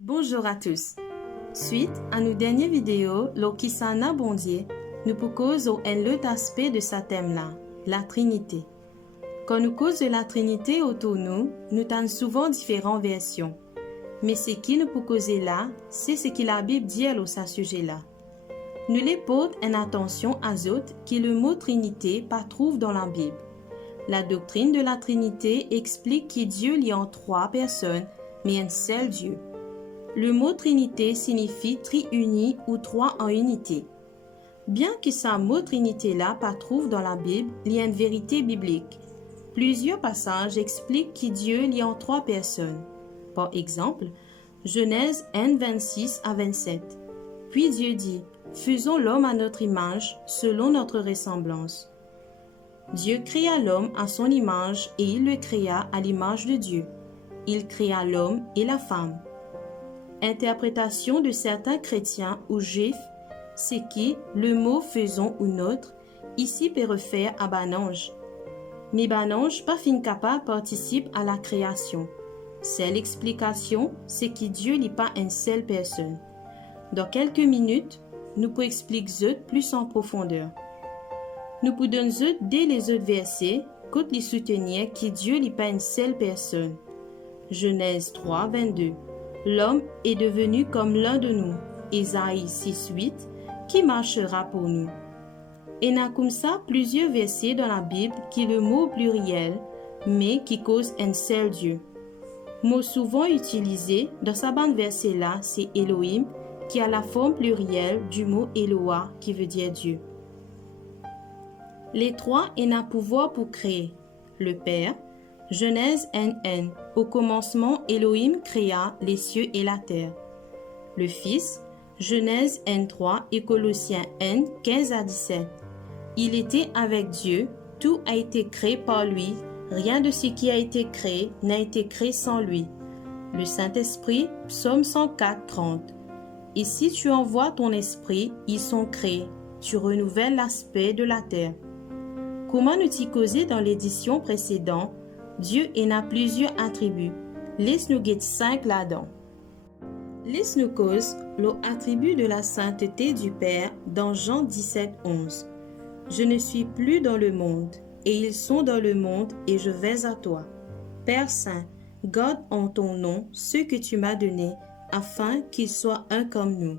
Bonjour à tous. Suite à nos dernières vidéos, lo qui s'en bondie, nous pour cause au l'autre aspect de sa thème là, la Trinité. Quand nous cause de la Trinité autour nous avons souvent différentes versions. Mais ce qui nous pour causer là, c'est ce que la Bible dit à ce sujet là. Nous les portons en attention à autres que le mot Trinité pas trouve dans la Bible. La doctrine de la Trinité explique que Dieu lie en trois personnes, mais un seul Dieu. Le mot Trinité signifie triunie ou trois en unité. Bien que ce mot Trinité-là pas trouve dans la Bible, il y a une vérité biblique. Plusieurs passages expliquent que Dieu lie en trois personnes. Par exemple, Genèse 1, 26 à 27. Puis Dieu dit, « Faisons l'homme à notre image, selon notre ressemblance. » Dieu créa l'homme à son image et il le créa à l'image de Dieu. Il créa l'homme et la femme. Interprétation de certains chrétiens ou juifs, c'est que le mot faisons ou notre ici peut refaire à banange. Mais banange pas fin capable participe à la création. C'est l'explication, c'est que Dieu n'est pas une seule personne. Dans quelques minutes, nous pouvons expliquer plus en profondeur. Nous pouvons donner dès les autres versets, côté les soutenir que Dieu n'est pas une seule personne. Genèse 3, 22. L'homme est devenu comme l'un de nous, Ésaïe 6, 8, qui marchera pour nous. Et n'a comme ça plusieurs versets dans la Bible qui le mot pluriel, mais qui cause un seul Dieu. Mot souvent utilisé dans sa bande verset-là, c'est Elohim, qui a la forme plurielle du mot Eloah, qui veut dire Dieu. Les trois ont un pouvoir pour créer. Le Père, Genèse 1:1. Au commencement, Elohim créa les cieux et la terre. Le Fils, Genèse 1:3 et Colossiens 1:15 à 17. Il était avec Dieu, tout a été créé par lui, rien de ce qui a été créé n'a été créé sans lui. Le Saint-Esprit, Psaume 104:30. Et si tu envoies ton esprit, ils sont créés, tu renouvelles l'aspect de la terre. Comment nous t'y causer dans l'édition précédente, Dieu en a plusieurs attributs. Laisse-nous guetter 5 là-dedans. Laisse-nous cause l'attribut de la sainteté du Père dans Jean 17:11. Je ne suis plus dans le monde, et ils sont dans le monde, et je vais à toi. Père Saint, garde en ton nom ceux que tu m'as donnés, afin qu'ils soient un comme nous.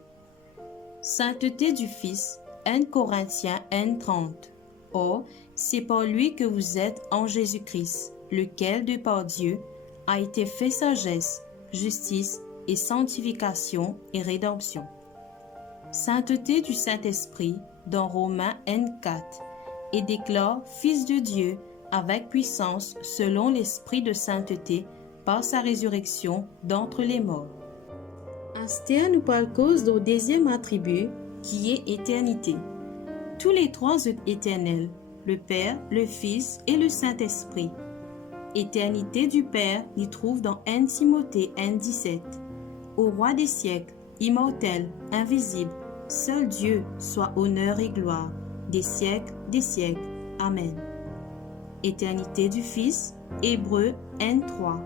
Sainteté du Fils, 1 Corinthiens 1:30. Or, c'est par lui que vous êtes en Jésus-Christ, lequel, de par Dieu, a été fait sagesse, justice et sanctification et rédemption. Sainteté du Saint-Esprit dans Romains 1:4 et déclare Fils de Dieu avec puissance selon l'Esprit de sainteté par sa résurrection d'entre les morts. Astéa nous parle cause du deuxième attribut qui est éternité. Tous les trois sont éternels, le Père, le Fils et le Saint-Esprit. Éternité du Père l'y trouve dans 1 Timothée 1:17. Au roi des siècles, immortel, invisible, seul Dieu soit honneur et gloire, des siècles. Amen. Éternité du Fils, Hébreux 1:3.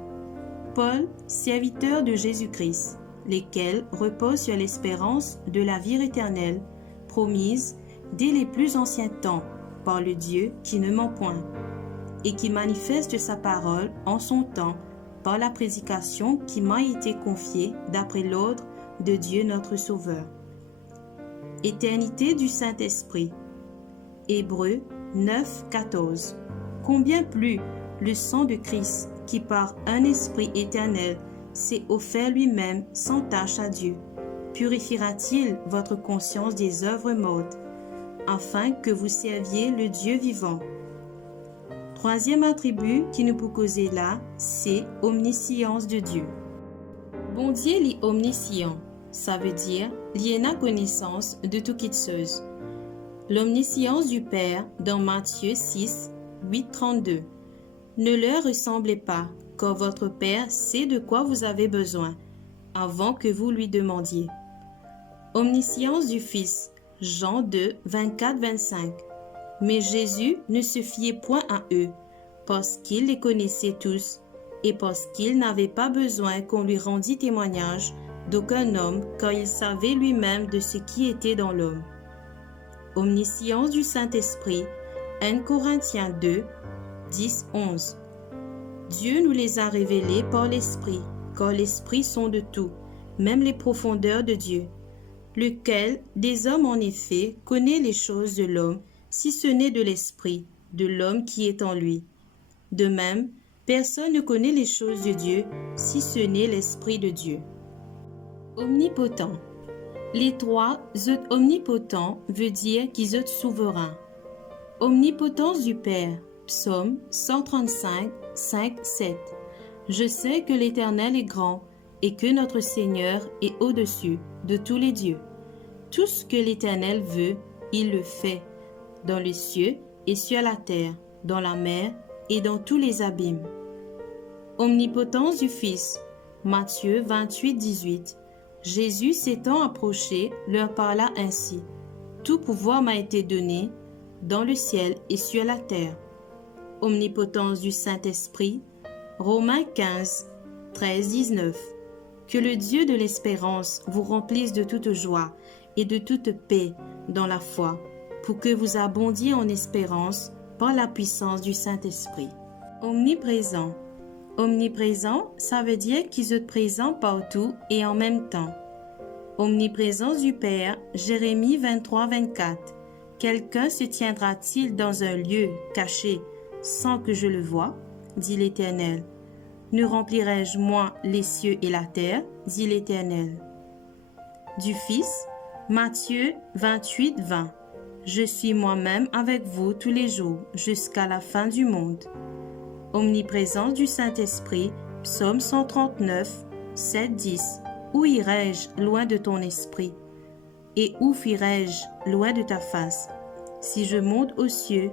Paul, serviteur de Jésus-Christ, lesquels reposent sur l'espérance de la vie éternelle, promise dès les plus anciens temps par le Dieu qui ne ment point, et qui manifeste sa parole en son temps par la prédication qui m'a été confiée d'après l'ordre de Dieu notre Sauveur. Éternité du Saint-Esprit. Hébreux 9:14. Combien plus le sang de Christ, qui par un esprit éternel s'est offert lui-même sans tache à Dieu, purifiera-t-il votre conscience des œuvres mortes, afin que vous serviez le Dieu vivant. Troisième attribut qui nous peut causer là, c'est omniscience de Dieu. Bon Dieu est omniscient, ça veut dire il a connaissance de tout chose. L'omniscience du Père dans Matthieu 6, 8-32. Ne leur ressemblez pas, car votre Père sait de quoi vous avez besoin, avant que vous lui demandiez. Omniscience du Fils, Jean 2, 24-25. Mais Jésus ne se fiait point à eux, parce qu'il les connaissait tous, et parce qu'il n'avait pas besoin qu'on lui rendît témoignage d'aucun homme, car il savait lui-même de ce qui était dans l'homme. Omniscience du Saint-Esprit, 1 Corinthiens 2, 10-11. Dieu nous les a révélés par l'Esprit, car l'Esprit sonde tout, même les profondeurs de Dieu. Lequel des hommes en effet connaît les choses de l'homme, si ce n'est de l'Esprit, de l'homme qui est en lui. De même, personne ne connaît les choses de Dieu, si ce n'est l'Esprit de Dieu. Omnipotent. Les trois omnipotents veut dire qu'ils sont souverains. Omnipotence du Père. Psaume 135, 5, 7. Je sais que l'Éternel est grand et que notre Seigneur est au-dessus de tous les dieux. Tout ce que l'Éternel veut, il le fait, dans les cieux et sur la terre, dans la mer et dans tous les abîmes. Omnipotence du Fils. Matthieu 28, 18. Jésus s'étant approché, leur parla ainsi. Tout pouvoir m'a été donné dans le ciel et sur la terre. Omnipotence du Saint-Esprit. Romains 15, 13, 19. Que le Dieu de l'espérance vous remplisse de toute joie et de toute paix dans la foi, pour que vous abondiez en espérance par la puissance du Saint-Esprit. Omniprésent. Omniprésent, ça veut dire qu'ils sont présents partout et en même temps. Omniprésence du Père, Jérémie 23, 24. Quelqu'un se tiendra-t-il dans un lieu caché sans que je le voie, dit l'Éternel. Ne remplirai-je moi les cieux et la terre, dit l'Éternel. Du Fils, Matthieu 28, 20. Je suis moi-même avec vous tous les jours, jusqu'à la fin du monde. Omniprésence du Saint-Esprit, Psaume 139, 7, 10. Où irai-je loin de ton esprit? Et où fuirai-je loin de ta face? Si je monte aux cieux,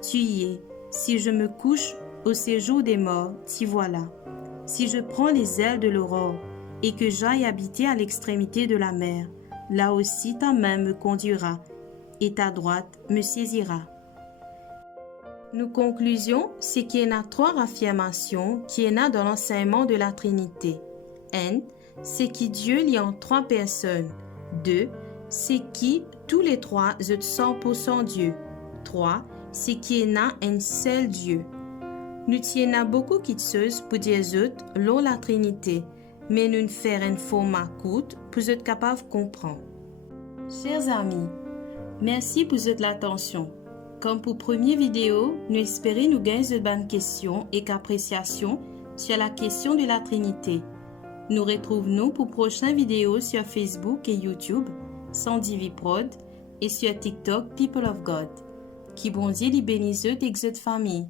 tu y es. Si je me couche au séjour des morts, t'y voilà. Si je prends les ailes de l'aurore et que j'aille habiter à l'extrémité de la mer, là aussi ta main me conduira et ta droite me saisira. Nous conclusions ce qui est a trois affirmations qui est dans l'enseignement de la Trinité. 1. C'est qui Dieu lie en trois personnes. 2. C'est qui tous les trois sont 100% Dieu. 3. C'est qui est un seul Dieu. Nous tiennons beaucoup qui choses pour dire autres l'ont la Trinité, mais nous faire un format court pour être capable de comprendre. Chers amis, merci pour votre attention. Comme pour première vidéo, nous espérons nous gagner de bonnes questions et appréciations sur la question de la Trinité. Nous retrouvons pour prochaines vidéos sur Facebook et YouTube, Sandy Prod, et sur TikTok People of God. Qui bon Dieu les bénisse de votre famille.